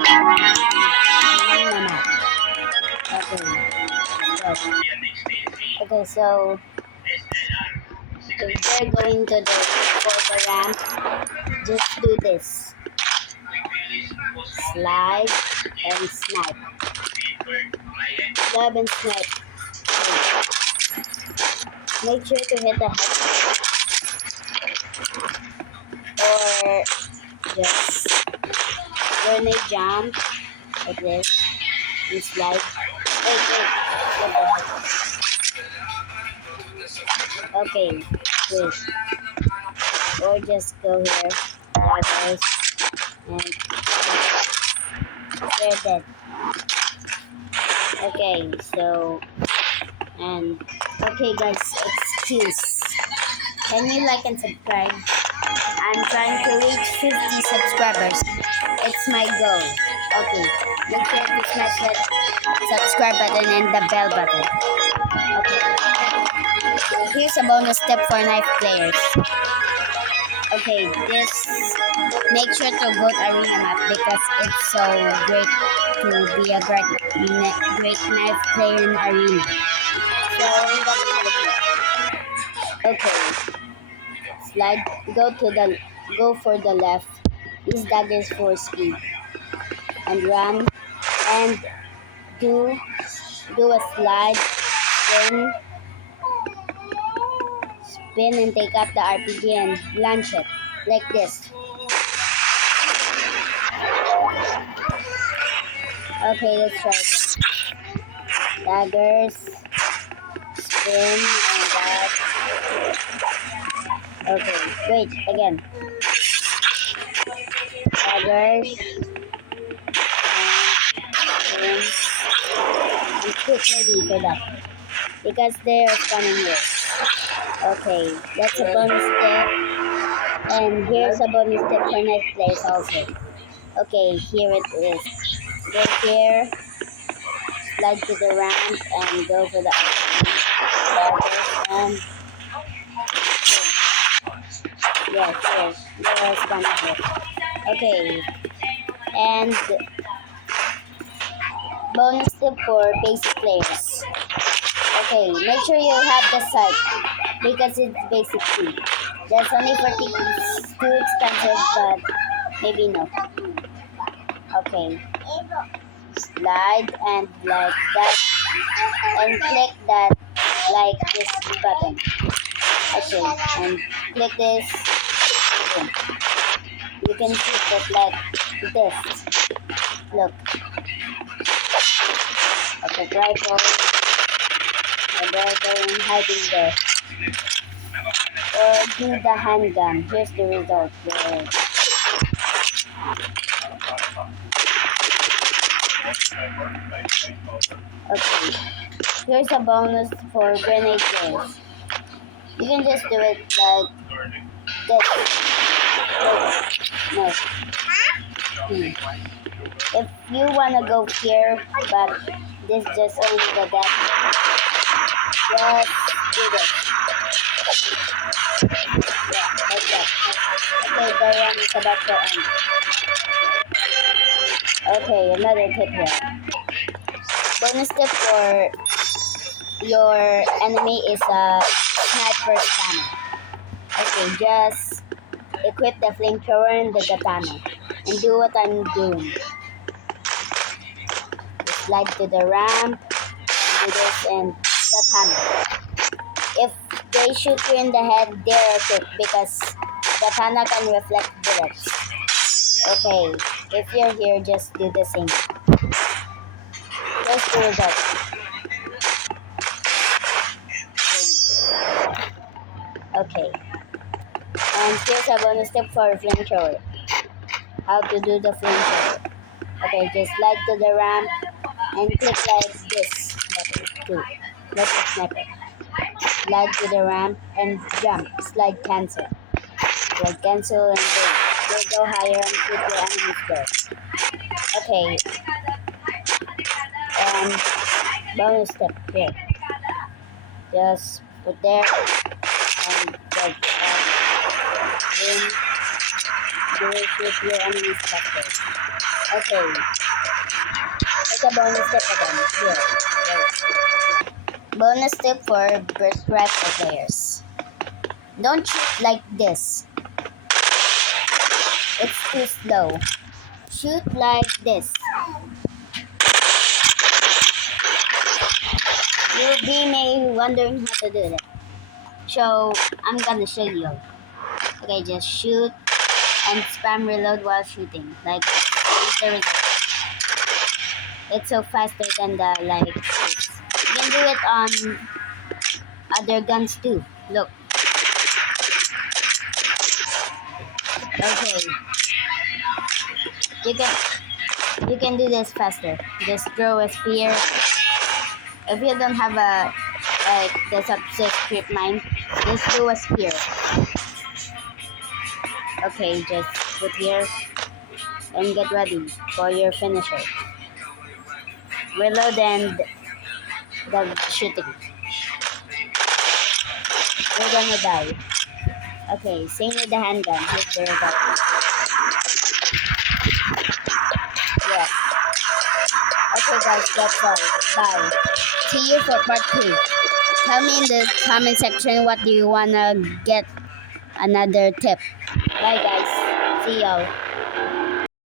na map. Okay, so if they're going to the for the ramp, just do this. Slide and snipe. Slide and snipe. Make sure to hit the head or just when they jump like this and slide. Wait. Okay, wait. Or just go here. There goes. And they're dead. Okay, so and okay guys, excuse. Can you like and subscribe? I'm trying to reach 50 subscribers. It's my goal. Okay, make sure to smash that subscribe button and the bell button. Okay. Here's a bonus tip for knife players. Okay, this make sure to vote arena map because it's so great to be a great knife player in arena. So I'm gonna okay. Slide go for the left. Use daggers for speed. And run and do a slide, spin and take out the RPG and launch it like this. Okay, let's try again. Daggers, spin and that. Okay, wait, again. Daggers and quick maybe for that. Because they're coming here. Okay, that's a bonus tip. And here's a bonus tip for knife players also. Okay, here it is. Go here, slide to the ramp, and go for the and yes, gonna hit. Okay, and bonus tip for basic players. Okay, make sure you have the sight because it's basic too. That's only for tickets. Too expensive, but maybe no. Okay, slide and like that, and click that like this button. Okay, and click this. Boom. You can shoot it like this. Look, okay, rifle. And they're going hiding there. Or do the handgun. Here's the result. There. Okay. Here's a bonus for grenade players. You can just do it like this. No. If you wanna go here, but this just only the death, just do this. Yeah, like that. Okay, the run is about to end. Okay, another tip here. Bonus tip for your enemy is a sniper scanner. Okay, just equip the flamethrower and the katana and do what I'm doing. Just slide to the ramp, do this and katana. If they shoot you in the head, they're equipped because katana can reflect bullets. Okay, if you're here, just do the same. Here's the result. Okay. And here's a bonus tip for flamethrower. How to do the flamethrower. Okay, just slide to the ramp and click like this button too. Let's snap it. Slide to the ramp and jump. Slide cancel. Slide cancel and boom. You'll go higher and shoot your enemies there. Okay. And bonus tip here. Just put there and like that. Then you will shoot your enemies faster. Okay. It's a bonus tip again. Here. Wait. Bonus tip for burst rifle players. Don't shoot like this. It's too slow. Shoot like this. You'll be maybe wondering how to do that. So I'm gonna show you. Okay, just shoot and spam reload while shooting. Like there is it's so faster than the like this. You can do it on other guns too. Look. Okay. You can do this faster. Just throw a spear. If you don't have a like the sub-6 grip mine, just do a spear. Okay, just put here and get ready for your finisher. Reload and the shooting. You're gonna die. Okay, same with the handgun. Here's the result. Yeah. Okay guys, that's all. Bye. See you for part 2. Tell me in the comment section what do you wanna get another tip. Bye guys. See y'all.